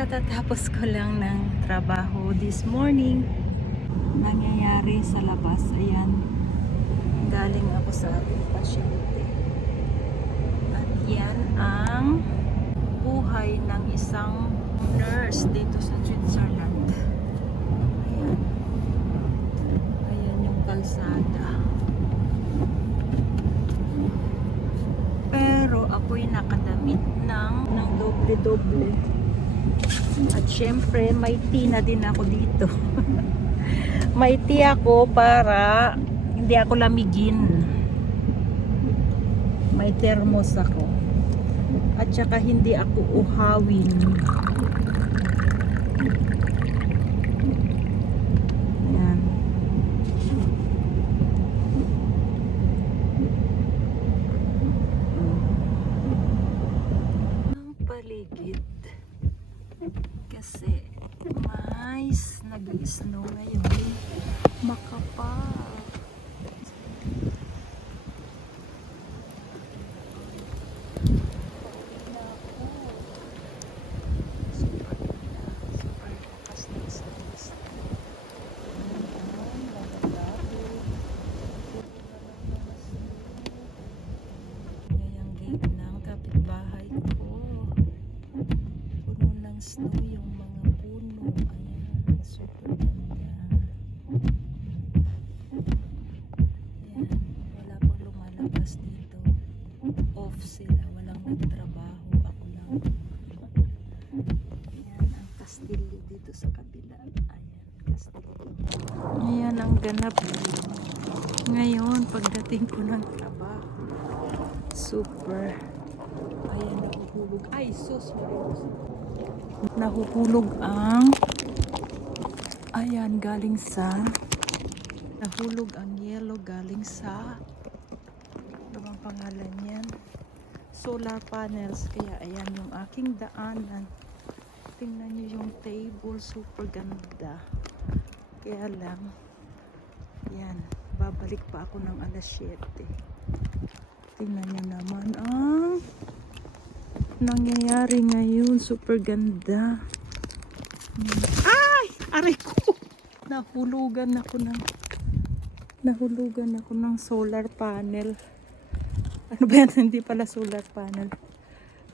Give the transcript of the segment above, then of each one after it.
Katatapos ko lang ng trabaho this morning. Nangyayari sa labas. Ayan. Galing ako sa ating pasyente. At yan ang buhay ng isang nurse dito sa Switzerland. Ayan. Ayan yung kalsada. Pero ako'y nakadamit ng doble-doble. At syempre, may tea na din ako dito. May tea ako para hindi ako lamigin. May thermos ako. At saka hindi ako uhawin. Ayan. Ang paligid. Kasi mais nag-snow ngayon, makapal. Super lakas ng sais. Yung gate ng kapitbahay ko, puno ng snow yung mga puno. Ayan, super ganda. Ayan, wala pang lumalabas dito. Off sila, walang nagtrabaho. Ako lang. Ayan, ang kastilyo dito sa kabila. Ayan, kastilyo. Ayan ang ganap. Ngayon, pagdating ko ng trabaho, super. Ayan, nahuhulog. Ay, sus! Nahuhulog ang ayan, galing sa nahulog ang yellow galing sa ano bang pangalan yan? Solar panels. Kaya ayan yung aking daanan. Tingnan nyo yung table. Super ganda. Kaya lang yan, babalik pa ako ng alas 7. Tingnan nyo naman ang nangyayari ngayon. Super ganda. Ay! Aray ko! Nahulugan ako ng solar panel. Ano ba yan? Hindi pala solar panel.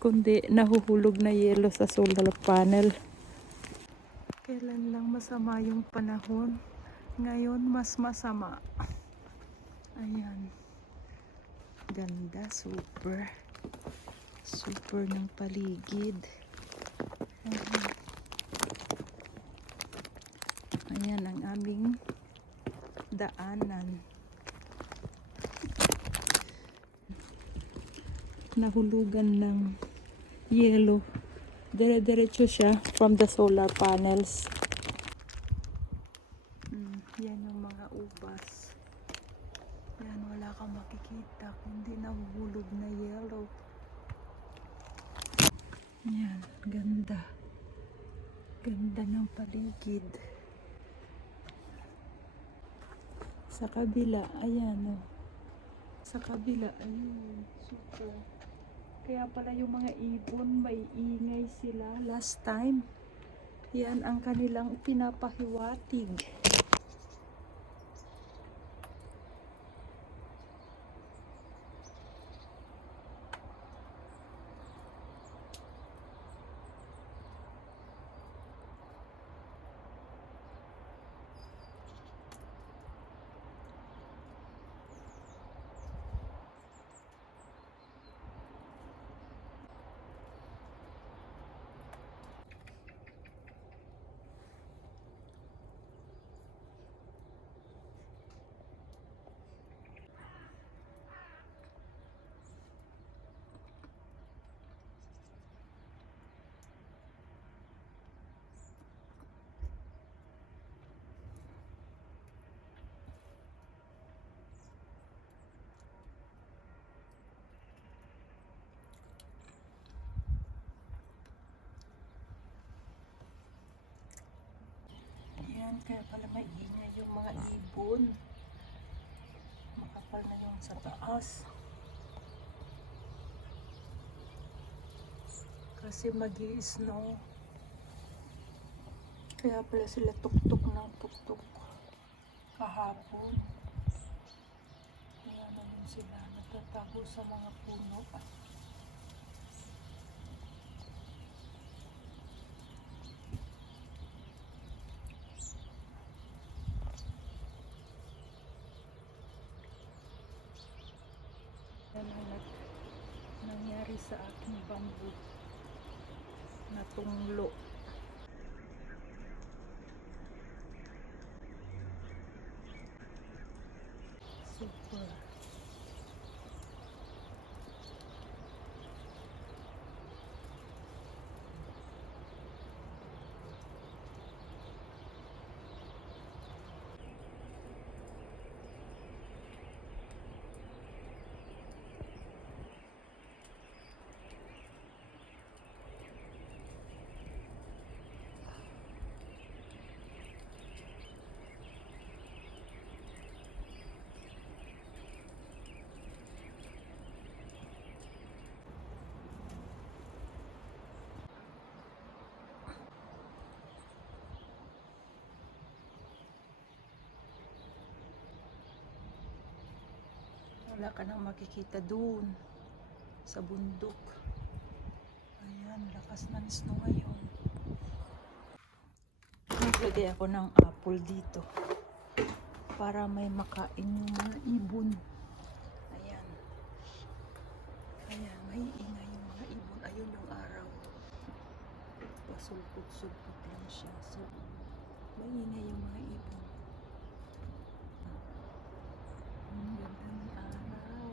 Kundi nahuhulog na yelo sa solar panel. Kailan lang masama yung panahon? Ngayon mas masama. Ayan. Ganda. Super. Super ng paligid. Ayan ang aming daanan. Nahulugan ng yellow. Dire-diretso siya from the solar panels. Yan yung mga ubas. Yan, wala kang makikita kundi nahuhulog na yellow. Yan, ganda. Ganda ng paligid. Sa kabila, ayan o. Sa kabila, ayun. Super. Kaya pala yung mga ibon, may ingay sila last time. Yan ang kanilang pinapahiwatig. Kaya pala maingay yung mga ibon. Makapal na yung sa taas. Kasi mag-i-snow. Kaya pala sila tuktok ng tuktok kahapon. Kaya naman sila natatago sa mga puno. Yan ang nangyari sa aking bamboo na tunglo. Super. Wala ka nang makikita doon sa bundok. Ayan, lakas ng snow ngayon. Naglagay ako ng apple dito para may makain yung mga ibon. Ayan. Ayan, may ingay yung mga ibon. Ayun yung araw. Pasulpot-sulpot lang siya. So, may ingay yung mga ibon. Ang ganda ng araw.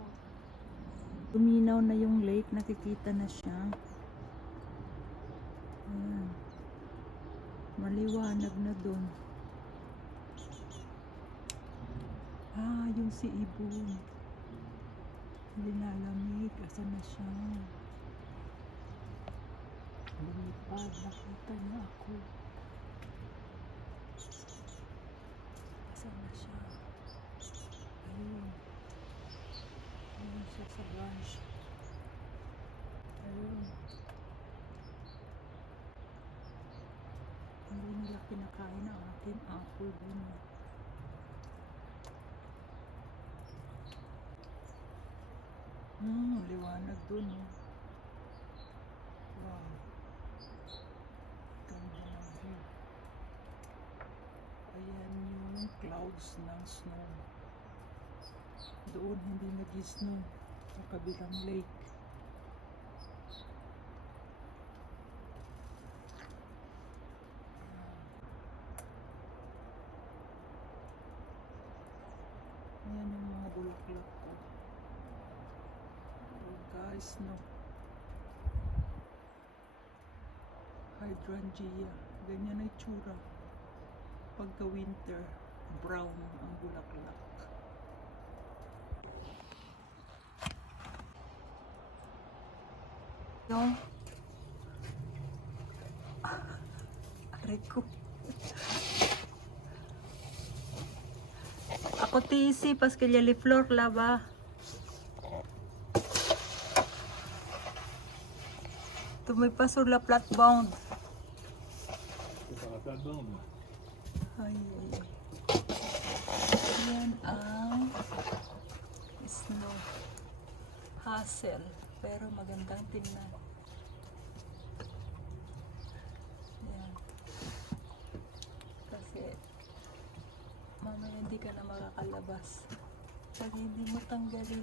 Luminaw na yung lake. Nakikita na siya. Ayan. Maliwanag na doon. Ah, yung si ibon. Linalamig. Asan na siya? Lumipad. Nakita niya ako. Asan na siya? Ayun. Ayun siya sa branch. Ayun. Hindi nila kinakain ang ating apple din. Liwanag dun. Wow. Ganda ng view. Ayan yung clouds ng snow. Doon hindi nag-snow. Sa kabilang lake. Ayan yung mga bulaklak ko. Oh guys, no. Hydrangea. Ganyan ay tsura. Pagka winter, brown ang bulaklak. Yung aray ko. Ako tisi pas que ya li flor lava. Tu may paso la flatbound. Ay, ay, ay. Yan ang snow hassle. Pero magandang tingnan. Yan. Kasi mamaya hindi ka na makakalabas pag hindi mo tanggalin